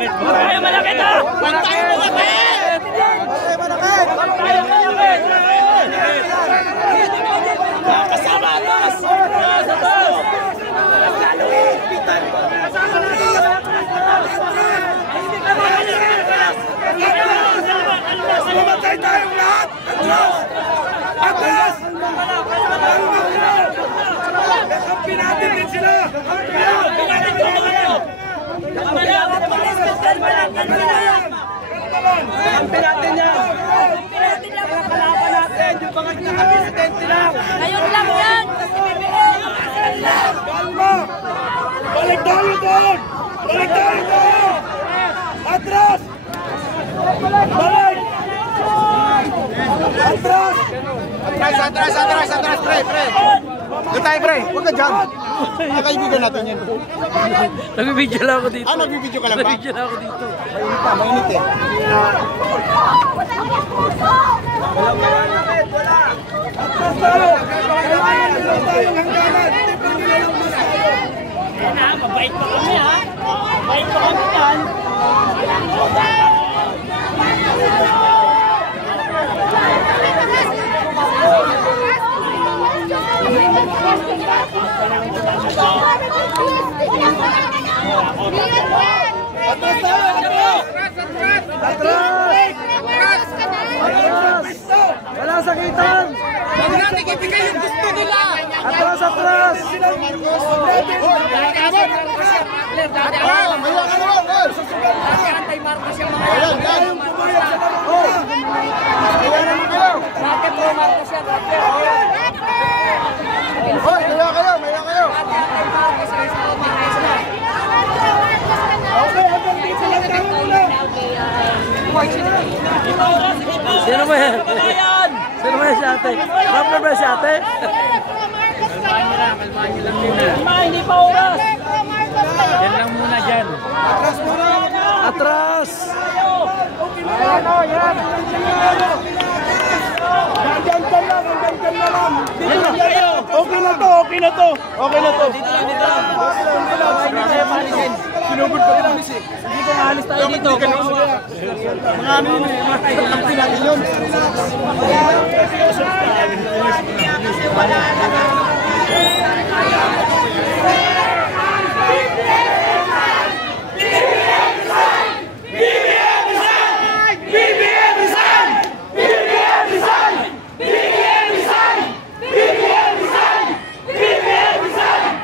malakit! Tayo malakit ha! Tayo malakit! Tayo malakit! Kasama atas! Mamatay tayong lahat! Atras! Kampi natin din sila! Kampi natin kayo! Kampi natin yan! Kalaban natin! Yung mga nakapisitente lang! Ngayon lang yan! Kalma! Balik tayo doon! Balik tayo doon! Atras! Balik! Atras! Atras, pre. Doon tayo, pre. Huwag ka dyan. Kaibigan natin yan. Nagbibidyo lang ako dito. Nagbibidyo ka lang ba? Nagbibidyo lang ako dito. Mainit eh. Wala! Atras tayo! Kailangan nila tayong hangganan! Hindi pa nila yung mas tayo! Mabait pa kami ha! Mabait pa kami yan! Atras tayo! Atras! Walang sakitan! Huwag natin ibigay yung gusto nila! Atras! Atras! Sino ba yan? Sino ba yan si ate? Rapper ba si ate? Hindi pa oras! Yan lang muna dyan. Atras muna! Atras! Yan! Hanggang dyan lang! Okay na to! Dito lang. Sinugod pa lang. Hindi ko maalis tayo dito. Mga ano yun eh, mga kampi natin yun. Kasi wala na